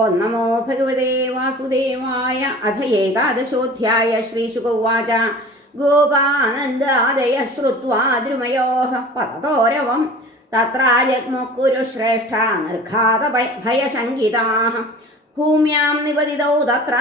ഓം നമോ ഭഗവതേ വാസുദേവായ. അഥ ഏകാദശോധ്യായ. ശ്രീശുകോവാച. ഗോപാനന്ദാദയ ശ്രുത്വാ ദ്രുമയോഃ പതതോരവം തത്രാജഗ്മുഃ നിർഘാത ഭയശങ്കിതാഃ. ഭൂമ്യാം നിപതിതൗ തത്ര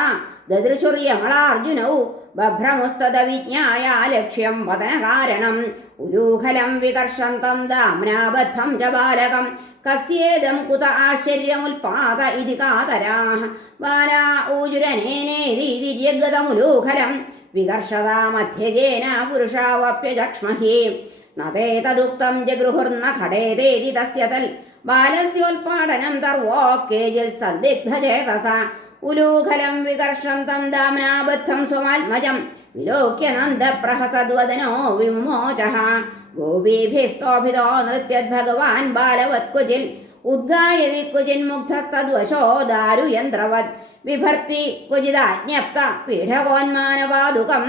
ദദൃശുര്യമളാർജുനൗ ബഭ്രമുസ്തദവിജ്ഞായ ലക്ഷ്യം വദനകാരണം ഉലൂഖലം വികർഷന്തം ദാമ്നാബദ്ധം ച ബാലകം കസ്യേദം കുത ആശ്ചര്യമുൽപാദ ഇതി കാതരാഃ. ബാലാ ഊജുരനേനേതിര്യഗതമുലൂഖലം വികർഷതാ മധ്യജേന പുരുഷാവപ്യജക്ഷ്മഹി നതേ തദുക്തം ജഗൃഹുർന ഘടേതേതി തസ്യ തൽ ബാലസ്യോൽപാടനം തർവോക്കേജിൽ സന്ദിഗ്ധചേതസ ഉലൂഖലം വികർഷന്തം ദാമ്നാബദ്ധം സ്വമാത്മജം വിലോക്യ നന്ദപ്രഹസദ്വദനോ വിമോചഃ. ഗോപീഭിസ്തോഭിതോ നൃത്യദ്ഭഗവാൻ ബാലവത്കുചിൽ ഉദ്ഗായതി ക്വചിന്മുഗ്ധസ്തദ്വശോ ദാരുയന്ത്രവത് വിഭർത്തി ക്വചിദാജ്ഞപ്ത പീഠകോന്മാനപാദുകം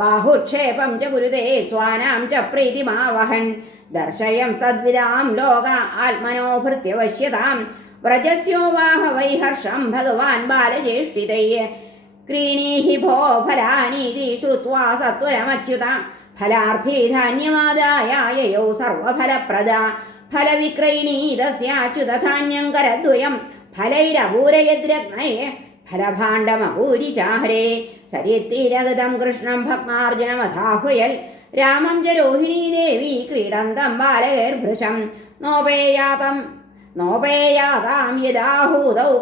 ബാഹുക്ഷേപം ച കുരുതേ സ്വാനാം ച പ്രീതിമാവഹൻ ദർശയം തദ്വിദാം ലോക ആത്മനോ ഭൃത്യവശ്യതാം വ്രജസ്യോവാഹ വൈഹർഷം ഭഗവാൻ ബാലജ്യേഷ്ഠിതൈ ക്രീണീഹി ഭോ ഫലാനീതി ശ്രുത്വാ സത്വരമച്യുത ഫലാർത്ഥി ധാന്യമാദായ യയൗ സർവഫലപ്രദ ഫലവിക്രയണീതസ്യാച്യുതധാന്യം കരദ്വയം ഫലൈരപൂരയദ്രഗ്നേ ഫലഭാണ്ഡമപൂരിചാഹരേ സരിത്തീരഗതം കൃഷ്ണം ഭക്താർജുനമഥാഹുയൽ രാമം ച രോഹിണീദേവി ക്രീഡന്തം ബാലകൈർഭൃശം നോപേയാതാം യദാഹൂതൗ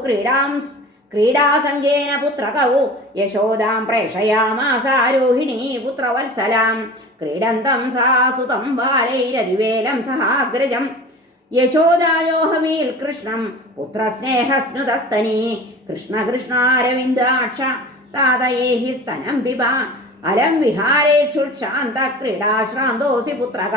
ക്രീഡാസംഗേന പുത്രകൗ യശോദാം പ്രേഷയാമാസ രോഹിണീ പുത്രവത്സലാം ക്രീഡന്തം സാ സുതം ബാലൈരതിവേലം സഹാഗ്രജം യശോദായോഹമീൽ കൃഷ്ണം പുത്രസ്നേഹസ്നുതസ്തനീ കൃഷ്ണ കൃഷ്ണാരവിന്ദാക്ഷ താതയേഹി സ്തനം പിബ അലം വിഹാരേക്ഷുക്ഷാന്ത ക്രീഡാശ്രാന്തോസി പുത്രക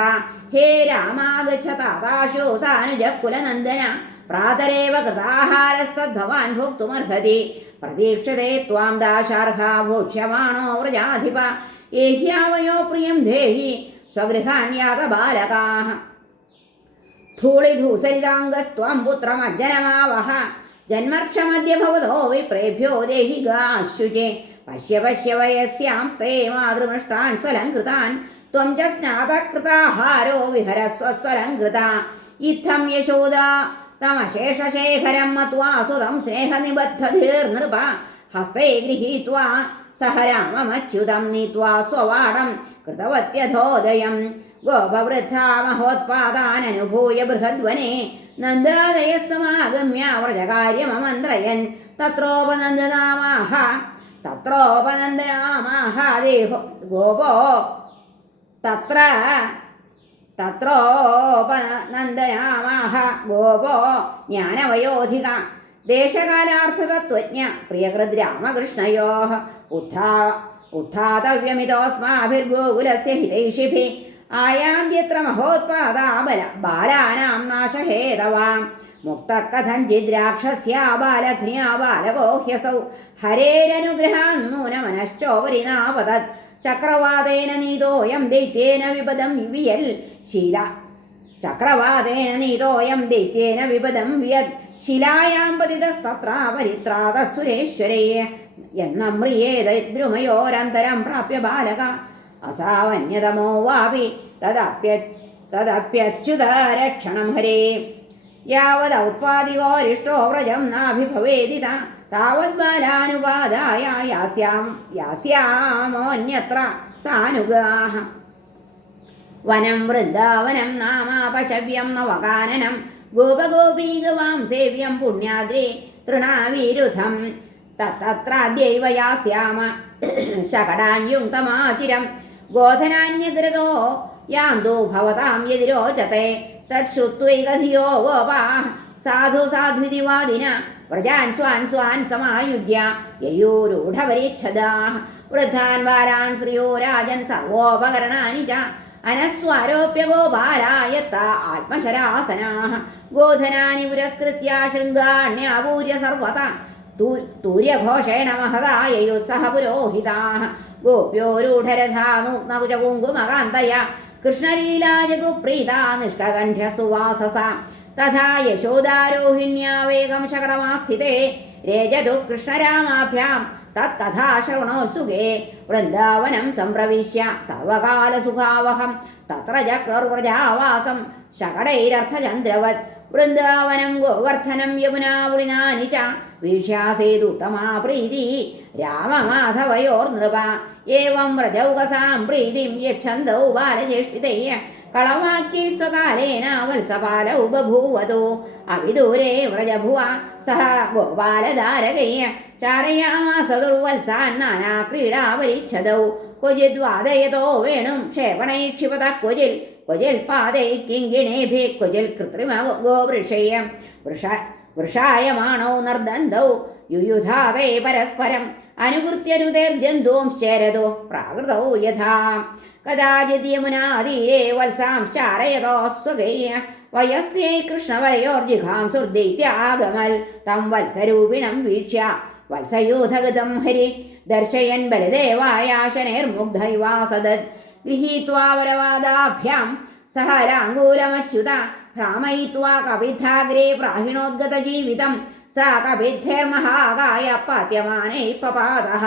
ഹേ രാമാഗച്ഛ താതാശോ സാനുജകുലനന്ദന പ്രാതരേവ കൃതാഹാരസ്തദ്ഭവാൻ ഭോക്തുമർഹതി പ്രതീക്ഷതേ ത്വാം ദാശാർഹ ഭോക്ഷ്യമാണോ വ്രജാധിപ ഏഹ്യാവയോ പ്രിയം ധേഹി സ്വഗൃഹാണ്യാത ബാലകാഃ ധൂളിധൂസരിതാംഗസ്ത്വം പുത്രമജ്ജനമാവഹ ജന്മർക്ഷമദ്യ ഭവതോ വിപ്രേഭ്യോ ദേഹി ഗാശുചേ പശ്യ പശ്യ വയസ്യാംസ്തേ മാതൃമൃഷ്ടാൻ സ്വലംകൃതാൻ ത്വം ച സ്നാതകൃതാഹാരോ വിഹരസ്വസ്വലംകൃത ഇത്തം യശോദാ തമശേഷശേഖരം മത്വാ സുതം സ്നേഹനിബദ്ധധീർനൃപ ഹസ്തേ ഗൃഹീത്വാ സഹ രാമമച്യുതം നീത്വാ സ്വവാടം കൃതവത്യധോദയം ഗോപവൃദ്ധാ മഹോത്പാദാനനുഭൂയ ബൃഹദ്വനെ നന്ദാദയഃ സമാഗമ്യ വ്രജകാര്യമമന്ത്രയൻ തത്രോപനന്ദനാമാഹ ദേഹോ ഗോപോ തത്രോപനന്ദനാമാഹ ഗോപോ ജ്ഞാനവയോധിക ദേശകാലാർത്ഥതത്വജ്ഞ പ്രിയകൃദ് രാമകൃഷ്ണയോഃ ഉത്ഥാതവ്യമിതോസ്മാഭിർഗോകുലസ്യ ഹിതൈഷിഭിः ആയാന്ത്യത്ര മഹോത്പാദാ ബാലാനാം നാശഹേതവാം മുക്തകഥഞ്ചിദ്രാക്ഷസ്യ ബാലഘ്ന്യാ ബാലകോ ഹ്യസൗ ഹരേരനുഗ്രഹാന്നൂനമനശ്ചോപരിനാപതത് ചക്രവാതേന നീതോയം ദൈത്യേന വിപദം വിയൽ ശീല ചക്രവാതേന നീതോയം ദൈത്യേന വിപദം വിയത് ശിലായാം പതിതസ്തത്ര പരിത്രാതസുരേശ്വരേ എന്നമ്രിയേദ്രുമയോരന്തരം പ്രാപ്യ ബാലക അസാവന്യതമോ വാപി തദപ്യച്യുതരക്ഷണം ഹരേ യാവദൗത്പാദികോരിഷ്ടോ വ്രജം നാഭിഭവേദിത താവത് ബാലാനുപാദായ യാസ്യാമോന്യത്ര സാനുഗാഃ വനം വൃന്ദാവനം നാമാപശവ്യം നവകാനനം ഗോപഗോപീഗവാം സേവ്യം പുണ്യാദ്രേ തൃണാവിരുദ്ധം തത്രാദ്യൈവ യാസ്യാമ ശകടാന്യുക്തമാചിരം ഗോധനാന്യഗ്രതോ യാന്തോ ഭവതാം യതിരോചത്തെ തച്ഛുത്വൈകധിയോ ഗോപാഃ സാധു സാധ്വിതി വാദിന വ്രജാൻ സ്വാൻ സമായുജ്യ യയൂരൂഢപരിച്ഛദാഃ വൃദ്ധാൻ ബാലാൻ ശ്രിയോ രാജൻ സർവോപകരണാനി ച അനസ്വാരോപ്യ ഗോപാലായത്ത ആത്മശരാസനാഃ ഗോധനാനി പുരസ്കൃത്യ ശൃംഗാണ്യാപൂര്യ സർവത തൂര്യഘോഷേണ മഹതാ യയുഃസഹ പുരോഹിതാഃ ഗോപ്യോരൂഢരഥാ നൂത്നകുചകുങ്കുമകാന്തയ കൃഷ്ണലീലാജഗുപ്രീതാ നിഷ്കകണ്ഠ്യ സുവാസസ തഥാ യശോദാരോഹിണ്യാ വേഗം ശകടമാസ്ഥിതേ രേജതു കൃഷ്ണരാമാഭ്യാം തത്കഥാശ്രവണോത്സുകേ വൃന്ദാവനം സംപ്രവിശ്യ സർവകാലസുഖാവഹം തത്ര ചക്രർവ്രജാവാസം ശകടൈരർത്ഥചന്ദ്രവത് വൃന്ദാവനം ഗോവർദ്ധനം യമുനാപുളിനാനി ച വീക്ഷ്യാസേതുത്തമാ പ്രീതി രാമമാധവയോർനൃപ ഏവം വ്രജൗകസാം പ്രീതിം യച്ഛന്തൗ ബാലജ്യേഷ്ഠിതൈ കളവാക്യൈ സ്വകാലേന വത്സപാലൗ ബഭൂവതോ അവിദൂരേ വ്രജഭുവ സഹ ഗോപാലധാരകൈ ചാരയാമാസ ദുർവത്സാൻ നാനാ ക്രീഡാപരിച്ഛദൗ ക്വചിദ്വാദയതോ വേണും ക്ഷേപണൈ ക്ഷിപത ക്വചിൽ പാദൈ കിങ്കിണേഭി ക്വചിൽ കൃത്രിമ ഗോവൃഷയ വൃഷായമാണോ നർദന്തൗ യുയുധാതേ പരസ്പരം അനുകൃത്യരുതേർജന്തൂംശ്ചേരതോ പ്രാകൃതൗ യഥാ കദാചിത് യമുനാതീരേ വത്സാംശ്ചാരയതോ സ്വകൈ വയസ്യൈ കൃഷ്ണവലയോർജിഘാംസുർദൈത്യാഗമൽ തം വത്സരൂപിണം വീക്ഷ്യ വത്സയൂഥഗതം ഹരി ദർശയൻ ബലദേവായാശനൈർമുഗ്ധൈവാസദത് ഗൃഹീത്വാ വരവാദാഭ്യാം സഹ ലാംഗൂലമച്യുത ഭ്രാമയിത്വാ കപിദ്ധാഗ്രേ പ്രാഹിണോദ്ഗതജീവിതം സ കപിദ്ധൈർമഹാകായ പാത്യമാനൈ പപാതഃ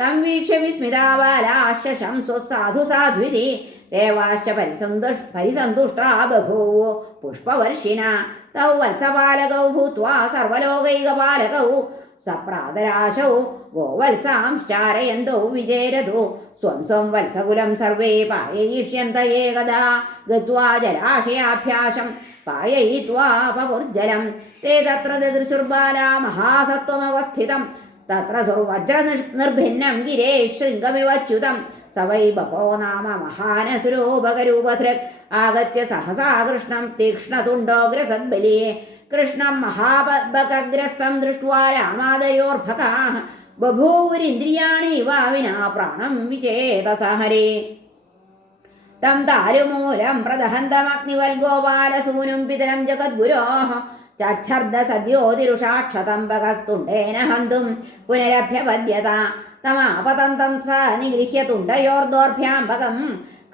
തം വീക്ഷ്യ വിസ്മിതാ ബാലാശ്ച ശംസുഃ സാധു സാധ്വിതി ദേവാശ്ച പരിസന്തുഷ്ടാ ബഭൂവോ പുഷ്പവർഷിണാ തൗ വത്സപാലകൗ ഭൂത്വാ സർവലോകൈകപാലകൗ സപ്രാതരാശൗ ഗോവത്സാംശ്ചാരയന്തൗ വിജേരതോ സ്വം സ്വം വത്സകുലം സർവേ പായയിഷ്യന്ത ഏകദാ ഗത്വാ ജലാശയാഭ്യാസം പായയിത്വാപപുർജലം തേ തത്ര ദദൃശുർബാലാ മഹാസത്വമവസ്ഥിതം തത്ര സുർവജ്രനിർഭിന്നം ഗിരേ ശൃംഗമിവച്യുതം സ വൈ ബപോ നാമ മഹാനസുരോപകരൂപധൃക് ആഗത്യ സഹസാ കൃഷ്ണം തീക്ഷ്ണതുണ്ടോഗ്രസദ്ബലിയെ കൃഷ്ണം മഹാബകഗ്രസ്തം ദൃഷ്ട്വാ രാമാദയോർഭകാഃ ബഭൂവുരിന്ദ്രിയാണി വാവിനാ പ്രാണം വിചേതസ ഹരേ തം താലുമൂലം പ്രദഹന്തമഗ്നിവൽഗോപാലസൂനും പിതരം ജഗദ്ഗുരോഃ ചച്ഛർദ സദ്യോതിരുഷാക്ഷതംബകസ്തുണ്ടേന ഹന്തും പുനരഭ്യപദ്യത തമാപതന്തം സ നിഗൃഹ്യ തുണ്ടയോർദോർഭ്യാംബകം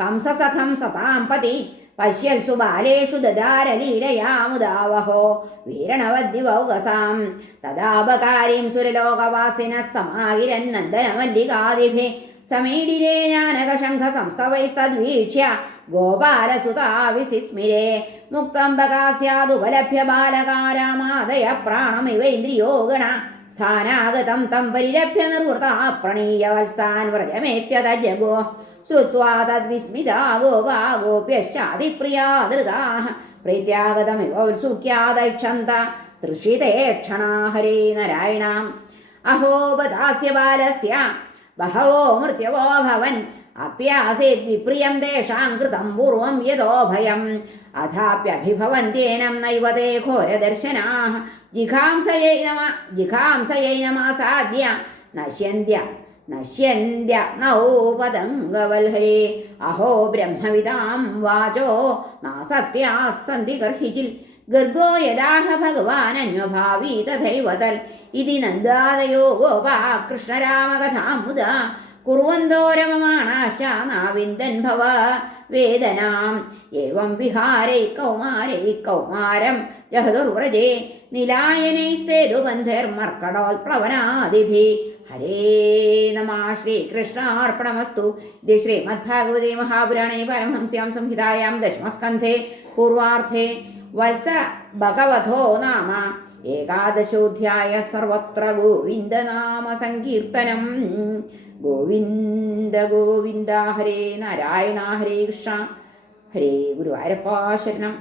കംസസഖം സതാം പതി പശ്യൽസു ബാലേഷു ദദാരലീലയാമുദാവഹോ വീരണവദ്ദിവൗകസാം തദാപകാരീം സുരലോകവാസിനഃ സമാകിരന്നന്ദനമല്ലികാദിഭിः സമീഡിരേ ജ്ഞാനകശംഖസംസ്തവൈസ്തദ്വീക്ഷ്യ ഗോപാലസുതാ വിസിസ്മിരേ മുക്തംബകാസ്യാദുപലഭ്യ ബാലകാരാമാദയ പ്രാണമിവൈന്ദ്രിയോ ഗണ സ്ഥാനാഗതം തം പരിരഭ്യ നിർവൃതാ പ്രണീയ വത്സാൻ വ്രജമേത്യതജഗോ ശ്രുത്വാ തദ്വിസ്മിതാ ഗോപാ ഗോപ്യശ്ചാതിപ്രിയാ ധൃതാഃ പ്രീത്യാഗതമിവ ഉത്സുക്യാദൈക്ഷന്ത തൃഷിതേ ക്ഷണാ ഹരേ നാരായണാം അഹോ ബദാസ്യ ബാലസ്യ ബഹവോ മൃത്യവോ ഭവൻ അപ്യാസേത് വിപ്രിയം തേഷാം കൃതം പൂർവം യതോ ഭയം അഥാപ്യഭിഭവന്ത്യേനം നൈവ തേ ഘോരദർശനാഃ ജിഘാംസയൈനമാസാദ്യ നശ്യന്ത്യഗ്നൗ പതംഗവൽഹരേ അഹോ ബ്രഹ്മവിതാം വാചോ നാസത്യാഃ സന്തി ഗർഹിജിൽ ഗർഗോ യദാഹ ഭഗവാൻ അന്വഭാവി തഥൈവ തൽ ഇതി നന്ദാദയോ ഗോപാ കൃഷ്ണരാമകഥാം മുദാ കുർവന്തോ രമമാണാശ്ച നാവിന്ദൻ ഭവ വേദനാം ഏവം വിഹാരൈ കൗമാരം ജഹദുർവ്രജേ നിലായനൈഃ സേതുബന്ധൈർമർക്കടോത്പ്ലവനാദിഭിः ഹരേ നമഃ ശ്രീകൃഷ്ണാർപ്പണമസ്തു. ഇത് ശ്രീമദ്ഭാഗവതേ മഹാപുരാണേ പരമഹംസ്യാം സംഹിതായാം ദശമസ്കന്ധേ പൂർവാർദ്ധേ വത്സ ഭഗവതോ നാമ ഏകാദശോധ്യായ. സർവത്ര ഗോവിന്ദനാമ സങ്കീർത്തനം. ഗോവിന്ദ ഗോവിന്ദ. ഹരേ നാരായണ ഹരേ കൃഷ്ണ. ഹരേ ഗുരുവായൂരപ്പ ശരണം.